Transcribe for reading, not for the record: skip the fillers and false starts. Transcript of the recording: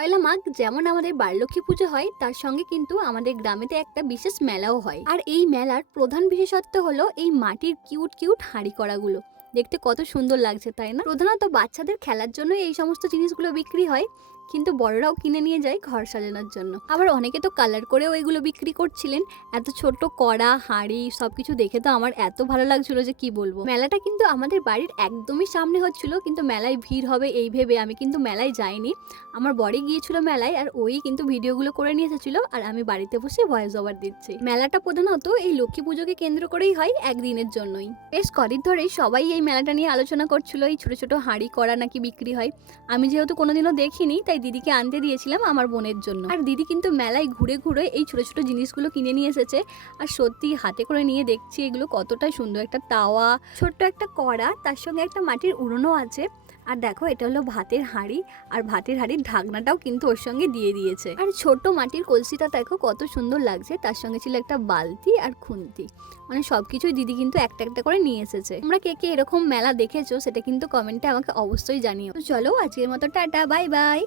পয়লা মাঘ যেমন আমাদের বারলক্ষ্মী পুজো হয়, তার সঙ্গে কিন্তু আমাদের গ্রামেতে একটা বিশেষ মেলাও হয়। আর এই মেলার প্রধান বিশেষত্ব হলো এই মাটির কিউট কিউট হাঁড়ি কড়াগুলো। দেখতে কত সুন্দর লাগছে, তাই না? প্রধানত বাচ্চাদের খেলার জন্য এই সমস্ত জিনিসগুলো বিক্রি হয়, কিন্তু বড়রাও কিনে নিয়ে যায় ঘর সাজানোর জন্য। আবার অনেকে তো কালার করেও এগুলো বিক্রি করছিলেন। এত ছোট কড়া, হাঁড়ি সবকিছু দেখে তো আমার এত ভালো লাগছিল যে কি বলবো। মেলাটা কিন্তু আমাদের বাড়ির একদমই সামনে হচ্ছিল, কিন্তু মেলায় ভিড় হবে এই ভেবে আমি কিন্তু মেলায় যাইনি। আমার বড়ি গিয়েছিল মেলায়, আর ওই কিন্তু ভিডিওগুলো করে নিয়ে এসেছিল, আর আমি বাড়িতে বসে ভয়েস ওভার দিচ্ছি। মেলাটা প্রধানত এই লক্ষ্মী পুজোকে কেন্দ্র করেই হয়, একদিনের জন্যই। বেশ কদিন ধরেই সবাই এই মেলাটা নিয়ে আলোচনা করছিল, এই ছোট ছোট হাঁড়ি কড়া নাকি বিক্রি হয়। আমি যেহেতু কোনোদিনও দেখিনি, তাই দিদিকে আনতে দিয়েছিলাম আমার বোনের জন্য। আর দিদি কিন্তু মেলায় ঘুরে ঘুরে এই ছোট ছোট জিনিসগুলো কিনে নিয়ে এসেছে। আর সত্যি হাতে করে নিয়ে দেখছি এগুলো কতটা সুন্দর। একটা তাওয়া, ছোট্ট একটা কড়া, তার সঙ্গে একটা মাটির উনুনও আছে। আর দেখো, এটা হলো ভাতের হাঁড়ি, আর ভাতের হাঁড়ির ঢাকনাটাও কিন্তু ওর সঙ্গে দিয়ে দিয়েছে। আর ছোট্ট মাটির কলসিটা দেখো কত সুন্দর লাগছে, তার সঙ্গে ছিল একটা বালতি আর খুন্তি। মানে সবকিছুই দিদি কিন্তু একটা একটা করে নিয়ে এসেছে। তোমরা কে কে এরকম মেলা দেখেছো সেটা কিন্তু কমেন্টে আমাকে অবশ্যই জানিও। তো চলো, আজকের মতো টাটা, বাই বাই।